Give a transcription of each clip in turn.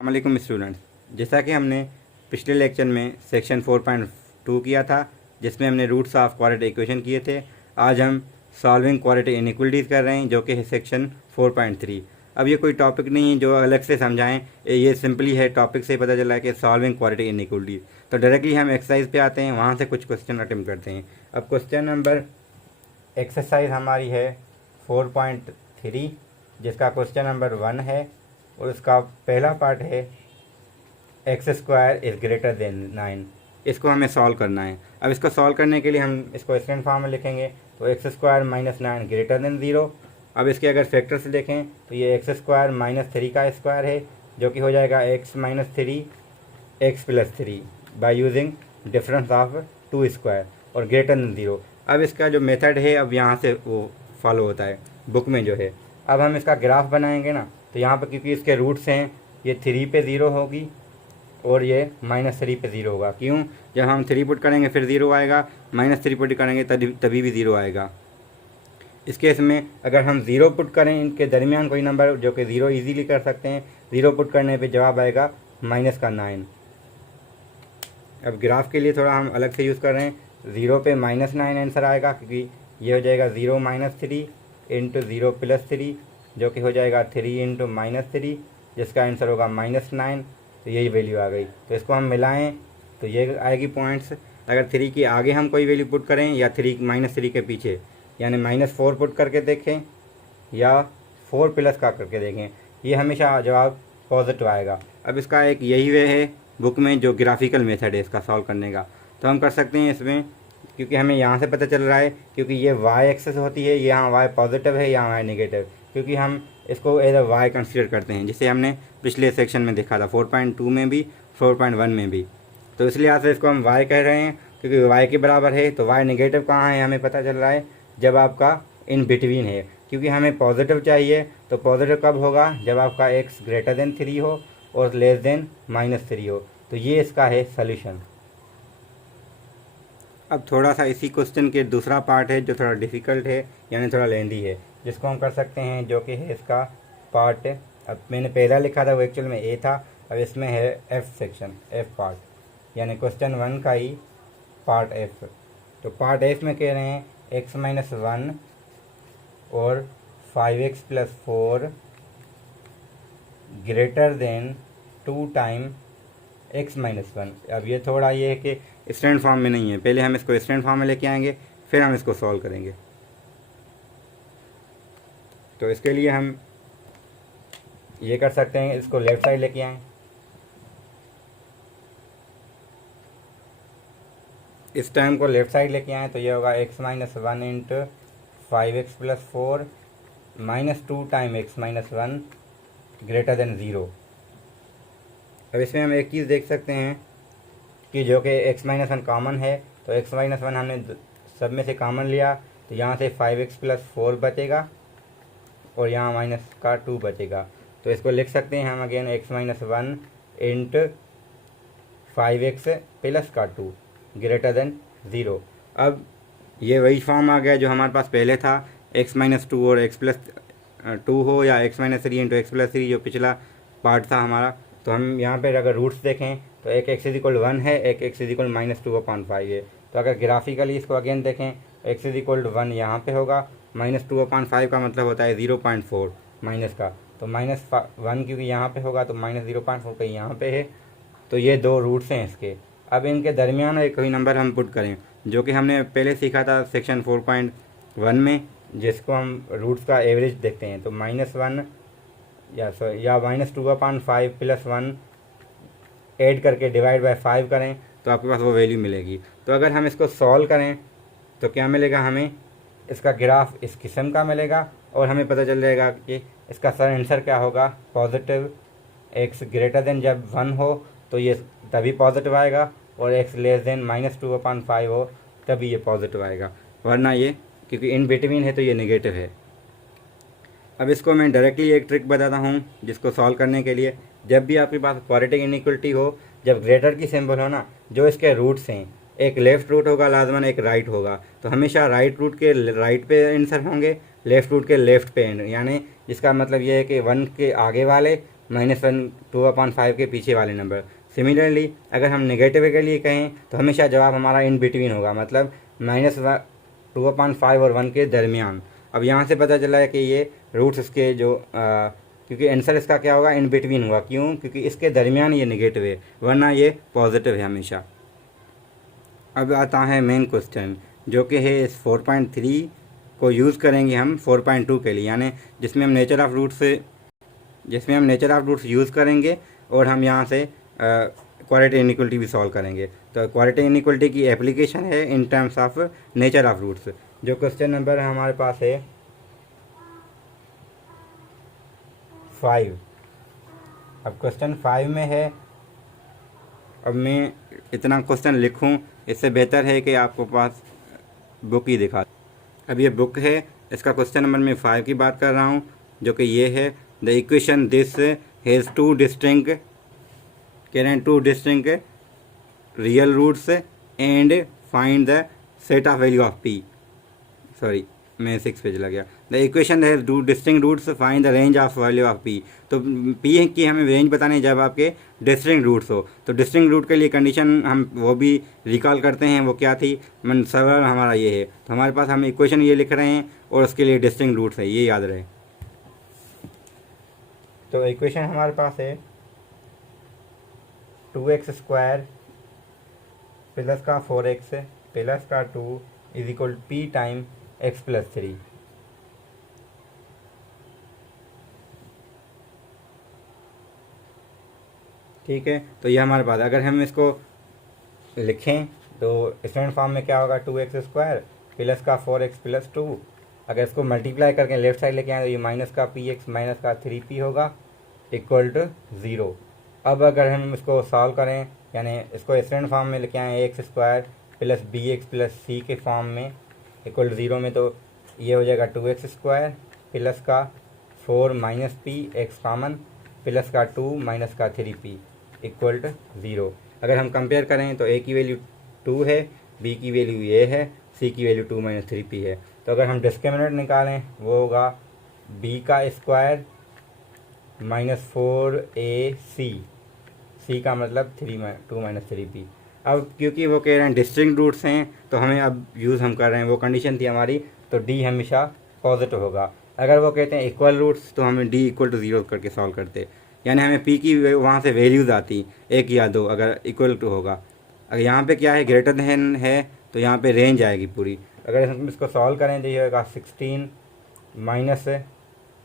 अस्सलामुअलैकुम स्टूडेंट्स, जैसा कि हमने पिछले लेक्चर में सेक्शन 4.2 किया था जिसमें हमने रूट्स ऑफ क्वाड्रेटिक इक्वेशन किए थे। आज हम सॉल्विंग क्वाड्रेटिक इनइक्वालिटीज़ कर रहे हैं जो कि है सेक्शन 4.3। अब ये कोई टॉपिक नहीं है जो अलग से समझाएं, ये सिंपली है, टॉपिक से ही पता चला है कि सॉल्विंग क्वाड्रेटिक इनइक्वालिटीज़। तो डायरेक्टली हम एक्सरसाइज पे आते हैं, वहाँ से कुछ क्वेश्चन अटेम्प्ट करते हैं। अब क्वेश्चन नंबर एक्सरसाइज हमारी है 4.3 जिसका क्वेश्चन नंबर 1 है और उसका पहला पार्ट है x square is greater than 9। इसको हमें सॉल्व करना है। अब इसको सॉल्व करने के लिए हम इसको स्टैंडर्ड फॉर्म में लिखेंगे, तो x square minus 9 greater than 0। अब इसके अगर फैक्टर से देखें तो ये एक्स स्क्वायर माइनस 3 का स्क्वायर है जो कि हो जाएगा x minus 3 x plus 3 by using difference of 2 square और ग्रेटर देन 0। अब इसका जो मेथड है अब यहाँ से वो फॉलो होता है बुक में जो है। अब हम इसका ग्राफ बनाएंगे ना, तो यहाँ पर क्योंकि इसके रूट्स हैं, ये 3 पे 0 होगी और ये -3 पे 0 होगा। क्यों? जब हम 3 पुट करेंगे फिर 0 आएगा, -3 पुट करेंगे तभी भी 0 आएगा। इस केस में अगर हम 0 पुट करें इनके दरमियान कोई नंबर जो कि 0 इजीली कर सकते हैं, 0 पुट करने पे जवाब आएगा -9। अब ग्राफ के लिए थोड़ा हम अलग से यूज़ कर रहे हैं, 0 पे -9 आंसर आएगा क्योंकि ये हो जाएगा 0 - 3 इंटू 0 + 3 जो कि हो जाएगा 3 इंटू -3 जिसका आंसर होगा -9। तो यही वैल्यू आ गई। तो इसको हम मिलाएं तो ये आएगी पॉइंट्स। अगर 3 के आगे हम कोई वैल्यू पुट करें या -3 के पीछे, यानी -4 पुट करके देखें या 4 प्लस का करके देखें, ये हमेशा जवाब पॉजिटिव आएगा। अब इसका एक यही वे है बुक में जो ग्राफिकल मेथड है इसका सॉल्व करने का, तो हम कर सकते हैं इसमें, क्योंकि हमें यहाँ से पता चल रहा है क्योंकि ये वाई एक्सेस होती है, यहाँ वाई पॉजिटिव है, यहाँ वाई नेगेटिव, क्योंकि हम इसको एज अ वाई कंसीडर करते हैं जिसे हमने पिछले सेक्शन में देखा था 4.2 में भी 4.1 में भी। तो इसलिए यहाँ से इसको हम वाई कह रहे हैं क्योंकि वाई के बराबर है। तो वाई नेगेटिव कहाँ है हमें पता चल रहा है, जब आपका इन बिटवीन है, क्योंकि हमें पॉजिटिव चाहिए। तो पॉजिटिव कब होगा, जब आपका x ग्रेटर देन 3 हो और लेस देन -3 हो। तो ये इसका है सॉल्यूशन। अब थोड़ा सा इसी क्वेश्चन के दूसरा पार्ट है जो थोड़ा डिफ़िकल्ट है, यानी थोड़ा लेंदी है, जिसको हम कर सकते हैं जो कि है इसका पार्ट। अब मैंने पहला लिखा था वो एक्चुअल में ए था, अब इसमें है एफ सेक्शन, एफ पार्ट, यानी क्वेश्चन 1 का ही पार्ट एफ। तो पार्ट एफ में कह रहे हैं x-1 और 5x + 4 greater than 2 time x-1। अब ये थोड़ा ये है कि स्टैंडर्ड फॉर्म में नहीं है, पहले हम इसको स्टैंडर्ड फॉर्म में लेके आएंगे फिर हम इसको सॉल्व करेंगे। तो इसके लिए हम ये कर सकते हैं, इसको लेफ़्ट साइड लेके आएँ, इस टर्म को लेफ़्ट साइड लेके आएँ, तो ये होगा x-1 into 5x + 4 -2 time x-1 greater than 0। अब इसमें हम एक चीज़ देख सकते हैं कि जो कि x-1 कॉमन है, तो x-1 हमने सब में से कॉमन लिया, तो यहाँ से 5x + 4 बचेगा और यहाँ -2 बचेगा। तो इसको लिख सकते हैं हम again x-1 into 5x + 2 greater than 0। अब ये वही फॉर्म आ गया जो हमारे पास पहले था, x-2 और x + 2 हो या x-3 इंटू x + 3 जो पिछला पार्ट था हमारा। तो हम यहाँ पर अगर रूट्स देखें तो एक x = 1 है, एक x = -2/5 है। तो अगर ग्राफिकली इसको अगेन देखें, x = 1 यहाँ पे होगा, -2/5 का मतलब होता है 0.4 माइनस का, तो -1 क्योंकि यहाँ पे होगा तो -0.4 कहीं यहाँ पे है। तो ये दो रूट्स हैं इसके। अब इनके दरमियान एक कोई नंबर हम पुट करें जो कि हमने पहले सीखा था सेक्शन 4.1 में, जिसको हम रूट्स का एवरेज देखते हैं। तो -1 या -2/5 + 1 ऐड करके डिवाइड बाय 5 करें तो आपके पास वो वैल्यू मिलेगी। तो अगर हम इसको सॉल्व करें तो क्या मिलेगा हमें, इसका ग्राफ इस किस्म का मिलेगा और हमें पता चल जाएगा कि इसका सर आंसर क्या होगा, पॉजिटिव। x ग्रेटर देन जब 1 हो तो ये तभी पॉजिटिव आएगा और x लेस देन -2/5 हो तभी ये पॉजिटिव आएगा, वरना ये क्योंकि इन बिटवीन है तो ये नेगेटिव है। अब इसको मैं डायरेक्टली एक ट्रिक बताता हूँ जिसको सॉल्व करने के लिए। जब भी आपके पास क्वाड्रेटिक इनइक्वालिटी हो, जब ग्रेटर की सिंबल हो ना, जो इसके रूट्स हैं, एक लेफ़्ट रूट होगा लाजमन, एक राइट होगा, तो हमेशा राइट रूट के राइट पे आंसर होंगे, लेफ़्ट रूट के लेफ़्ट पे, यानी जिसका मतलब ये है कि 1 के आगे वाले -1 2/5 के पीछे वाले नंबर। सिमिलरली अगर हम नेगेटिव के लिए कहें तो हमेशा जवाब हमारा इन बिटवीन होगा, मतलब -2/5 और 1 के दरमियान। अब यहाँ से पता चला है कि ये रूट्स इसके जो क्योंकि आंसर इसका क्या होगा, इन बिटवीन होगा। क्यों? क्योंकि इसके दरमियान ये नेगेटिव है, वरना ये पॉजिटिव है हमेशा। अब आता है मेन क्वेश्चन, जो कि है इस 4.3 को यूज़ करेंगे हम 4.2 के लिए, यानी जिसमें हम नेचर ऑफ रूट्स यूज़ करेंगे और हम यहाँ से क्वाड्रेटिक इनइक्वालिटी भी सॉल्व करेंगे। तो क्वाड्रेटिक इनइक्वालिटी की एप्लीकेशन है in terms of nature of roots. जो क्वेश्चन नंबर हमारे पास है 5। अब क्वेश्चन 5 में है, अब मैं इतना क्वेश्चन लिखूं इससे बेहतर है कि आपको पास बुक ही दिखा। अब ये बुक है, इसका क्वेश्चन नंबर मैं 5 की बात कर रहा हूँ, जो कि ये है the equation this has two distinct real roots and find the set of value of P. Sorry, मैं 6 पे चला गया। The equation has two distinct roots find the range of value of P. तो पी की हमें range बतानी जब आपके डिस्टिंक्ट रूट्स हो। तो डिस्टिंक्ट रूट के लिए कंडीशन हम वो भी रिकॉल करते हैं, वो क्या थी, मन सवाल हमारा ये है। तो हमारे पास हम इक्वेशन ये लिख रहे हैं और उसके लिए डिस्टिंक्ट रूट्स है, ये याद रहे। तो इक्वेशन हमारे पास है 2x² प्लस का 4x प्लस का 2 is equal P time x plus 3। ठीक है, तो ये हमारे पास, अगर हम इसको लिखें तो स्टैंडर्ड फॉर्म में क्या होगा, 2x² प्लस का 4x प्लस 2। अगर इसको मल्टीप्लाई करके लेफ्ट साइड लेके आए तो ये माइनस का px माइनस का 3p होगा इक्वल टू 0। अब अगर हम इसको सॉल्व करें, यानी इसको स्टैंडर्ड फॉर्म में लेके आए x² plus bx plus c के फॉर्म में इक्वल टू 0 में, तो ये हो जाएगा 2x² प्लस का 4 minus p x common plus का 2 माइनस का 3p इक्वल टू 0। अगर हम कंपेयर करें तो a की वैल्यू 2 है, b की वैल्यू ये है, c की वैल्यू 2 माइनस 3p है। तो अगर हम डिस्क्रिमिनेंट निकालें वो होगा b का स्क्वायर माइनस 4ac, c का मतलब 2 माइनस 3p। अब क्योंकि वो कह रहे हैं डिस्टिंक्ट रूट्स हैं, तो हमें अब यूज़ हम कर रहे हैं, वो कंडीशन थी हमारी, तो d हमेशा पॉजिटिव होगा। अगर वो कहते हैं इक्वल रूट्स तो हमें d इक्वल टू 0 करके सॉल्व करते, यानी हमें p की वहाँ से वैल्यूज़ आती 1 या 2 अगर इक्वल टू होगा। अगर यहाँ पे क्या है, ग्रेटर देन है, तो यहाँ पे रेंज आएगी पूरी। अगर हम इसको सॉल्व करें तो ये होगा 16 माइनस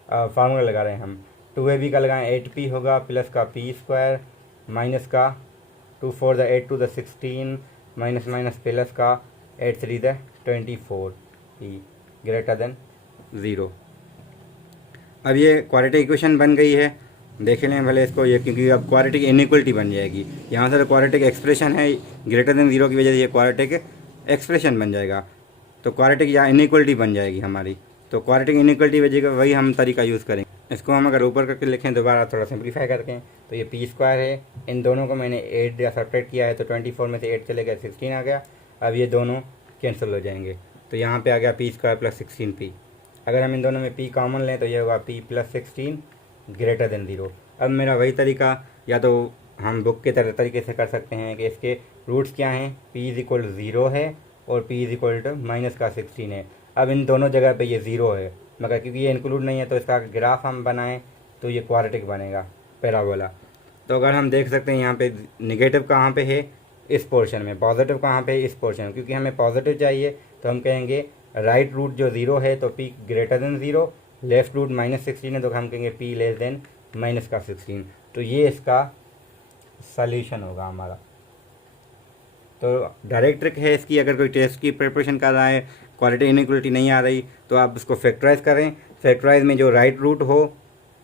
फार्मूला लगा रहे हैं हम, 2ab का लगाएं 8p होगा प्लस का p² माइनस का 2 4 the 8 2 the 16 minus minus plus का 8 3 द 24 p ग्रेटर देन 0। अब ये क्वाड्रेटिक इक्वेशन बन गई है, देख लें भले इसको ये, क्योंकि अब क्वाड्रेटिक इनइक्वालिटी बन जाएगी। यहाँ से तो क्वाड्रेटिक एक्सप्रेशन है, ग्रेटर देन 0 की वजह से ये क्वाड्रेटिक एक्सप्रेशन बन जाएगा, तो क्वाड्रेटिक या इनइक्वालिटी बन जाएगी हमारी। तो क्वाड्रेटिक इनइक्वालिटी वजह का वही हम तरीका यूज़ करेंगे। इसको हम अगर ऊपर करके लिखें दोबारा थोड़ा सिंप्लीफाई करके, तो ये p² है, इन दोनों को मैंने 8 या सब्ट्रैक्ट किया है, तो 24 में से 8 चले गया 16 आ गया। अब ये दोनों कैंसिल हो जाएंगे, तो यहाँ पे आ गया p² प्लस 16p। अगर हम इन दोनों में p कॉमन लें तो ये होगा p प्लस 16 ग्रेटर देन 0। अब मेरा वही तरीका, या तो हम बुक के तरीके से कर सकते हैं कि इसके रूट्स क्या हैं, p इज इक्वल 0 है और p is equal to minus का 16 है। अब इन दोनों जगह पे ये 0 है, मगर क्योंकि ये इंक्लूड नहीं है तो इसका ग्राफ हम बनाएं तो ये क्वाड्रेटिक बनेगा, पैराबोला। तो अगर हम देख सकते हैं यहाँ पे निगेटिव कहाँ पे है, इस पोर्शन में, पॉजिटिव कहाँ पे है, इस पोर्शन में। क्योंकि हमें पॉजिटिव चाहिए तो हम कहेंगे राइट रूट जो 0 है तो p greater than 0, left root minus 16 है तो हम कहेंगे p लेस देन माइनस का 16। तो ये इसका सॉल्यूशन होगा हमारा। तो डायरेक्ट ट्रिक है इसकी, अगर कोई टेस्ट की प्रिपरेशन कर रहा है, क्वाड्रेटिक इनइक्वालिटी नहीं आ रही, तो आप उसको फैक्टराइज करें। फैक्टराइज में जो राइट रूट हो,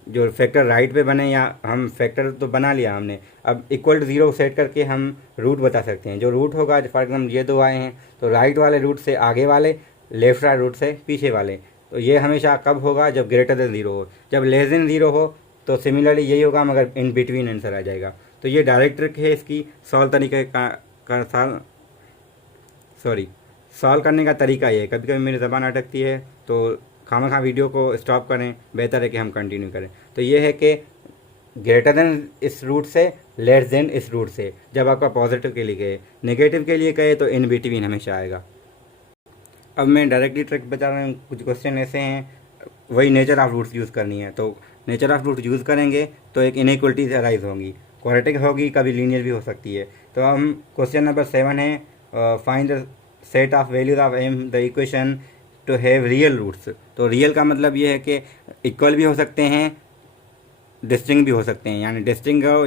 जो फैक्टर राइट पे बने, या हम फैक्टर तो बना लिया हमने, अब इक्वल टू 0 सेट करके हम रूट बता सकते हैं। जो रूट होगा, फॉर एग्जाम्पल ये दो आए हैं, तो राइट वाले रूट से आगे वाले, लेफ्ट राइट रूट से पीछे वाले। तो ये हमेशा कब होगा, जब ग्रेटर देन 0 हो। जब लेस देन 0 हो तो सिमिलरली यही होगा, मगर इन बिटवीन आंसर आ जाएगा। तो ये डायरेक्ट ट्रिक है इसकी, सॉल्व करने का तरीका ये है। कभी कभी मेरी ज़बान अटकती है तो खामखा वीडियो को स्टॉप करें, बेहतर है कि हम कंटिन्यू करें। तो ये है कि ग्रेटर देन इस रूट से, लेस देन इस रूट से, जब आपका पॉजिटिव के लिए कहे। नेगेटिव के लिए कहे तो इन बिटवीन हमेशा आएगा। अब मैं डायरेक्टली ट्रिक बता रहा हूँ, कुछ क्वेश्चन ऐसे हैं, वही नेचर ऑफ रूट्स यूज़ करनी है। तो नेचर ऑफ रूट यूज़ करेंगे तो एक इनइक्वलिटीज अराइज होंगी, क्वाड्रेटिक होगी, कभी लीनियर भी हो सकती है। तो हम क्वेश्चन नंबर 7 है, find the set of values of M the equation to have real roots. तो रियल का मतलब ये है कि इक्वल भी हो सकते हैं, डिस्टिंग भी हो सकते हैं, यानी डिस्टिंग हो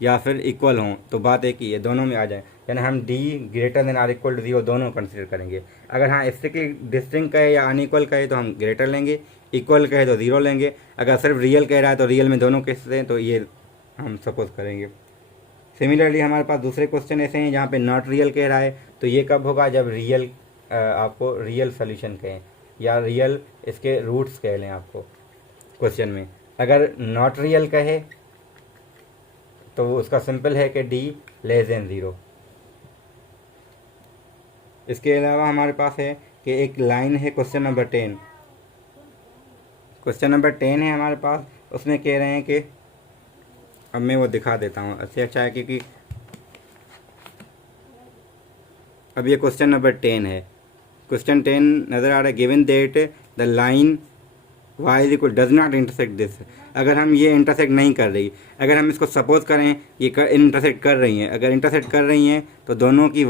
या फिर इक्वल हो, तो बात एक ही है, दोनों में आ जाए। यानी हम D greater than or equal to 0 दोनों कंसिडर करेंगे। अगर हाँ स्ट्रिक्टली डिस्टिंग कहे या अनइक्वल कहे तो हम ग्रेटर लेंगे, इक्वल कहे तो 0 लेंगे। अगर सिर्फ रियल कह रहा है तो रियल में दोनों केस हैं, तो ये हम सपोज करेंगे। सिमिलरली हमारे पास दूसरे क्वेश्चन ऐसे हैं जहाँ पे नॉट रियल कह रहा है, तो ये कब होगा, जब रियल आपको रियल सोल्यूशन कहें या रियल इसके रूट्स कह लें आपको क्वेश्चन में। अगर नॉट रियल कहे तो वो उसका सिंपल है कि डी लेस देन 0। इसके अलावा हमारे पास है कि एक लाइन है क्वेश्चन नंबर 10, क्वेश्चन नंबर 10 है हमारे पास, उसमें कह रहे हैं कि, अब मैं वो दिखा देता हूँ, अच्छे अच्छा है, क्योंकि अब ये क्वेश्चन नंबर 10 है। क्वेश्चन 10 नज़र आ रहा है, given that the line y is equal does not intersect this. अगर हम ये इंटरसेक्ट नहीं कर रही, अगर हम इसको सपोज करें ये इंटरसेक्ट कर रही हैं, अगर इंटरसेक्ट कर रही हैं तो दोनों की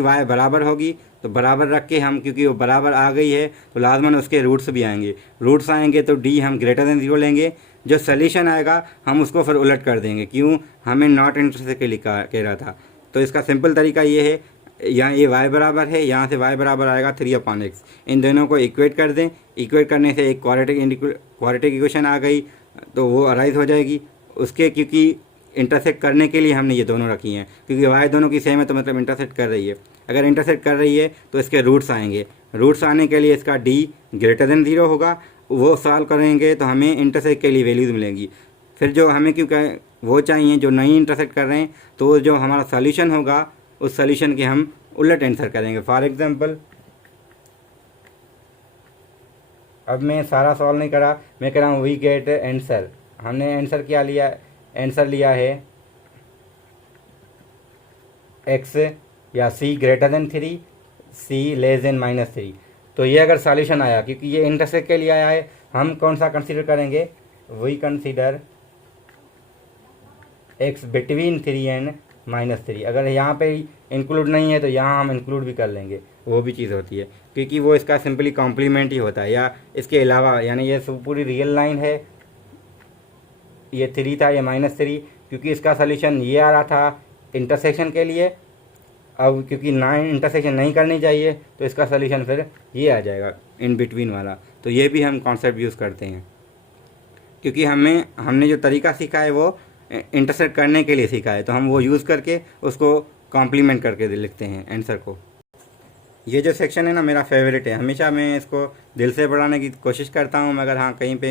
y बराबर होगी। तो बराबर रख के हम, क्योंकि वो बराबर आ गई है तो लाजमन उसके रूट्स भी आएंगे। रूट्स आएंगे तो d हम ग्रेटर देन 0 लेंगे। जो सोल्यूशन आएगा हम उसको फिर उलट कर देंगे, क्यों, हमें नॉट इंटरसेक्ट के लिए कह रहा था। तो इसका सिंपल तरीका ये है, यहाँ ये y बराबर है, यहाँ से y बराबर आएगा 3/x। इन दोनों को इक्वेट कर दें, इक्वेट करने से एक क्वाड्रेटिक इक्वेशन आ गई, तो वो अराइज हो जाएगी उसके, क्योंकि इंटरसेक्ट करने के लिए हमने ये दोनों रखी हैं, क्योंकि y दोनों की सेम है तो मतलब इंटरसेक्ट कर रही है। अगर इंटरसेक्ट कर रही है तो इसके रूट्स आएंगे, रूट्स आने के लिए इसका d ग्रेटर देन 0 होगा। वो सॉल्व करेंगे तो हमें इंटरसेक्ट के लिए वैल्यूज़ मिलेंगी। फिर जो हमें क्यों वो चाहिए जो नहीं इंटरसेक्ट कर रहे हैं, तो जो हमारा सॉल्यूशन होगा उस सॉल्यूशन के हम उलट आंसर करेंगे। फॉर एग्जांपल, अब मैं सारा सॉल्व नहीं करा, मैं कह रहा हूँ वी गेट आंसर। हमने आंसर क्या लिया, आंसर लिया है x या c greater than 3, c less than -3। तो ये अगर सॉल्यूशन आया, क्योंकि ये इंटरसेक्ट के लिए आया है, हम कौन सा कंसीडर करेंगे, we consider x between 3 and -3। अगर यहाँ पे इंक्लूड नहीं है तो यहाँ हम इंक्लूड भी कर लेंगे, वो भी चीज़ होती है, क्योंकि वो इसका सिंपली कॉम्प्लीमेंट ही होता है या इसके अलावा। यानी ये पूरी रियल लाइन है, ये 3 था, ये -3, क्योंकि इसका सॉल्यूशन ये आ रहा था इंटरसेक्शन के लिए। अब क्योंकि ना इंटरसेक्शन नहीं करनी चाहिए तो इसका सॉल्यूशन फिर ये आ जाएगा इन बिटवीन वाला। तो ये भी हम कॉन्सेप्ट यूज़ करते हैं, क्योंकि हमने जो तरीका सीखा है वो इंटरसेक्ट करने के लिए सीखा है, तो हम वो यूज़ करके उसको कॉम्प्लीमेंट करके लिखते हैं आंसर को। ये जो सेक्शन है ना मेरा फेवरेट है, हमेशा मैं इसको दिल से पढ़ाने की कोशिश करता हूँ, मगर हाँ कहीं पे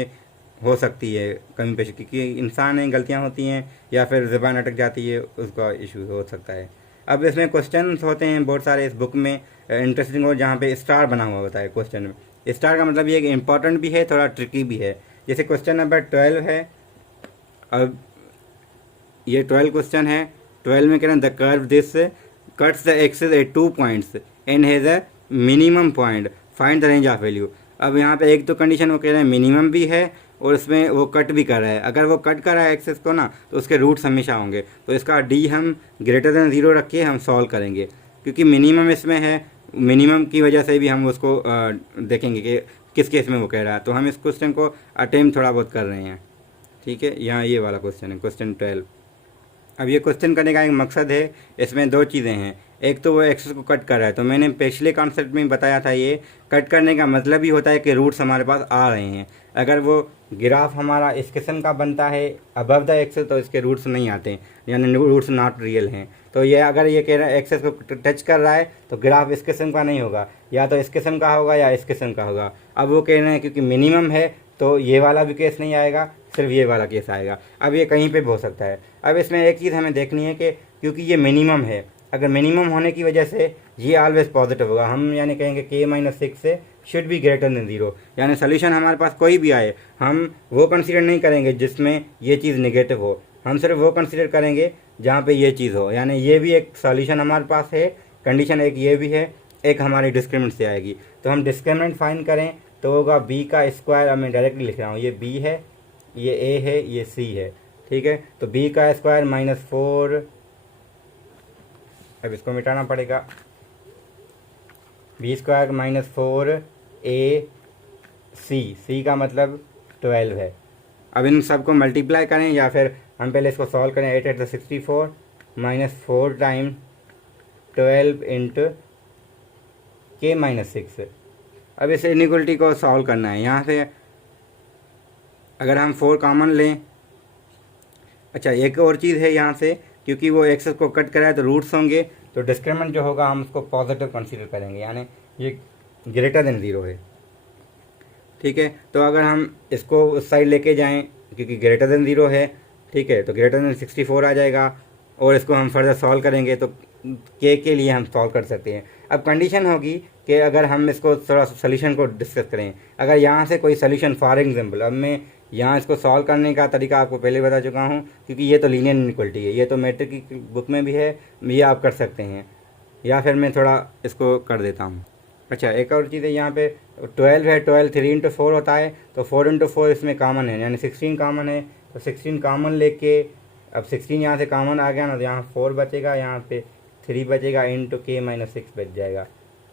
हो सकती है कमी पेशी, क्योंकि इंसान है, गलतियाँ होती हैं या फिर ज़बान अटक जाती है, उसका इशू हो सकता है। अब इसमें क्वेश्चन होते हैं बहुत सारे इस बुक में इंटरेस्टिंग, और जहाँ पे स्टार बना हुआ होता है क्वेश्चन में। स्टार का मतलब ये कि इम्पॉर्टेंट भी है, थोड़ा ट्रिकी भी है। जैसे क्वेश्चन नंबर 12 है, अब ये 12 क्वेश्चन है। 12 में कह रहे हैं the curve this cuts the axis at 2 points and has a minimum point, find the range of value. अब यहाँ पे एक तो कंडीशन वो कह रहे हैं मिनिमम भी है और इसमें वो कट भी कर रहा है। अगर वो कट कर रहा है एक्सिस को ना, तो उसके रूट्स हमेशा होंगे। तो इसका डी हम ग्रेटर देन 0 रख के हम सॉल्व करेंगे, क्योंकि मिनिमम इसमें है, मिनिमम की वजह से भी हम उसको देखेंगे कि किस केस में वो कह रहा है। तो हम इस क्वेश्चन को अटेम्प्ट थोड़ा बहुत कर रहे हैं, ठीक है। यहाँ ये वाला क्वेश्चन है, क्वेश्चन 12। अब ये क्वेश्चन करने का एक मकसद है, इसमें 2 चीज़ें हैं। एक तो वो एक्सेस को कट कर रहा है, तो मैंने पिछले कॉन्सेप्ट में बताया था, ये कट करने का मतलब ही होता है कि रूट्स हमारे पास आ रहे हैं। अगर वो ग्राफ हमारा इस किस्म का बनता है अबव द एक्सेस, तो इसके रूट्स नहीं आते, यानी रूट्स नॉट रियल हैं। तो ये अगर ये कह रहा है एक्सेस को टच कर रहा है तो ग्राफ इस किस्म का नहीं होगा, या तो इस किस्म का होगा या इस किस्म का होगा। अब वो कह रहे हैं क्योंकि मिनिमम है तो ये वाला भी केस नहीं आएगा, सिर्फ ये वाला केस आएगा। अब ये कहीं पे भी हो सकता है। अब इसमें एक चीज़ हमें देखनी है कि क्योंकि ये मिनिमम है, अगर मिनिमम होने की वजह से ये ऑलवेज पॉजिटिव होगा, हम यानी कहेंगे k-6 से should be greater than zero, यानी सोल्यूशन हमारे पास कोई भी आए हम वो कंसीडर नहीं करेंगे जिसमें ये चीज़ नेगेटिव हो, हम सिर्फ वो कंसीडर करेंगे जहाँ पे ये चीज़ हो। यानी ये भी एक सॉल्यूशन हमारे पास है, कंडीशन एक ये भी है, एक हमारी डिस्क्रिमिनेंट से आएगी। तो हम डिस्क्रिमिनेंट फाइंड करें तो होगा बी का स्क्वायर, अब मैं डायरेक्टली लिख रहा हूँ, ये बी है, ये ए है, ये सी है, ठीक है। तो बी का स्क्वायर -4, अब इसको मिटाना पड़ेगा, बी स्क्वायर -4 ए सी का मतलब 12 है। अब इन सबको मल्टीप्लाई करें या फिर हम पहले इसको सॉल्व करें। 8 8 64 -4 टाइम 12 इंटू के -6। अब इस इनइक्वलिटी को सॉल्व करना है। यहाँ से अगर हम 4 कॉमन लें, अच्छा एक और चीज़ है यहाँ से, क्योंकि वो एक्सेस को कट कराए तो रूट्स होंगे, तो डिस्क्रिमिनेंट जो होगा हम उसको पॉजिटिव कंसीडर करेंगे, यानी ये ग्रेटर देन ज़ीरो है, ठीक है। तो अगर हम इसको उस साइड लेके जाएं क्योंकि ग्रेटर देन ज़ीरो है, ठीक है, तो ग्रेटर देन 64 आ जाएगा। और इसको हम फर्दर सॉल्व करेंगे तो के लिए हम सॉल्व कर सकते हैं। अब कंडीशन होगी कि अगर हम इसको थोड़ा सोल्यूशन को डिस्कस करें, अगर यहाँ से कोई सोल्यूशन, फॉर एग्जांपल अब मैं यहाँ इसको सॉल्व करने का तरीका आपको पहले बता चुका हूँ, क्योंकि ये तो लीनियर इनइक्वलिटी है, ये तो मैट्रिक की बुक में भी है, ये आप कर सकते हैं, या फिर मैं थोड़ा इसको कर देता हूँ। अच्छा एक और चीज़ है, यहाँ पे 12 है, 12 3 इंटू 4 होता है, तो 4 इंटू 4 इसमें कॉमन है, यानी 16 कॉमन है। तो 16 कॉमन लेके, अब 16 यहाँ से कॉमन आ गया ना, तो यहाँ 4 बचेगा, यहाँ पे 3 बचेगा, इंटू के -6 बच जाएगा,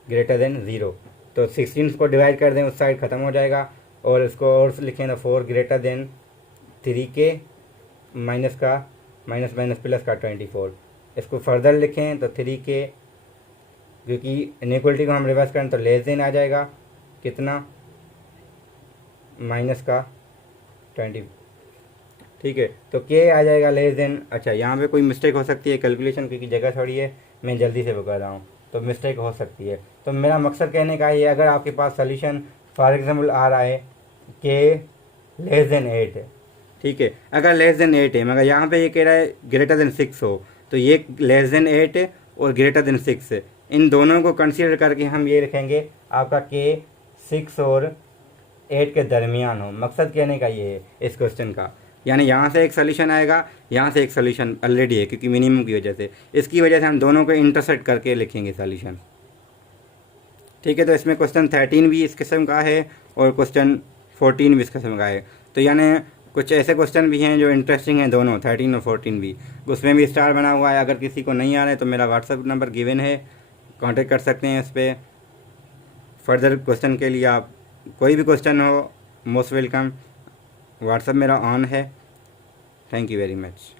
ग्रेटर देन ज़ीरो। तो 16 को डिवाइड कर दें, उस साइड ख़त्म हो जाएगा, और इसको और लिखें तो 4 ग्रेटर देन 3 के माइनस का माइनस माइनस प्लस का 24। इसको फर्दर लिखें तो 3 के, क्योंकि इनइक्वलिटी को हम रिवर्स करें तो लेस देन आ जाएगा, कितना, माइनस का 20, ठीक है। तो के आ जाएगा लेस देन। अच्छा यहाँ पे कोई मिस्टेक हो सकती है कैलकुलेशन, क्योंकि जगह थोड़ी है, मैं जल्दी से बता रहा हूँ, तो मिस्टेक हो सकती है। तो मेरा मकसद कहने का ये, अगर आपके पास सोल्यूशन फॉर एग्जांपल आ रहा है के लेस देन 8 है, ठीक है, अगर लेस देन 8 है, मगर यहाँ पे ये कह रहा है ग्रेटर देन 6 हो, तो ये लेस देन 8 है और ग्रेटर देन 6 है, इन दोनों को कंसीडर करके हम ये लिखेंगे आपका के 6 और 8 के दरमियान हो। मकसद कहने का ये है इस क्वेश्चन का, यानी यहाँ से एक सोल्यूशन आएगा, यहाँ से एक सोल्यूशन ऑलरेडी है, क्योंकि मिनिमम की वजह से, इसकी वजह से हम दोनों को इंटरसेक्ट करके लिखेंगे सोल्यूशन, ठीक है। तो इसमें क्वेश्चन 13 भी इस किस्म का है और क्वेश्चन 14 भी इस किस्म का है। तो यानी कुछ ऐसे क्वेश्चन भी हैं जो इंटरेस्टिंग हैं, दोनों 13 और 14 भी, उसमें भी स्टार बना हुआ है। अगर किसी को नहीं आ रहा है तो मेरा व्हाट्सएप नंबर गिवन है, कांटेक्ट कर सकते हैं इस पर। फर्दर क्वेश्चन के लिए आप कोई भी क्वेश्चन हो, मोस्ट वेलकम, व्हाट्सएप मेरा ऑन है। Thank you very much.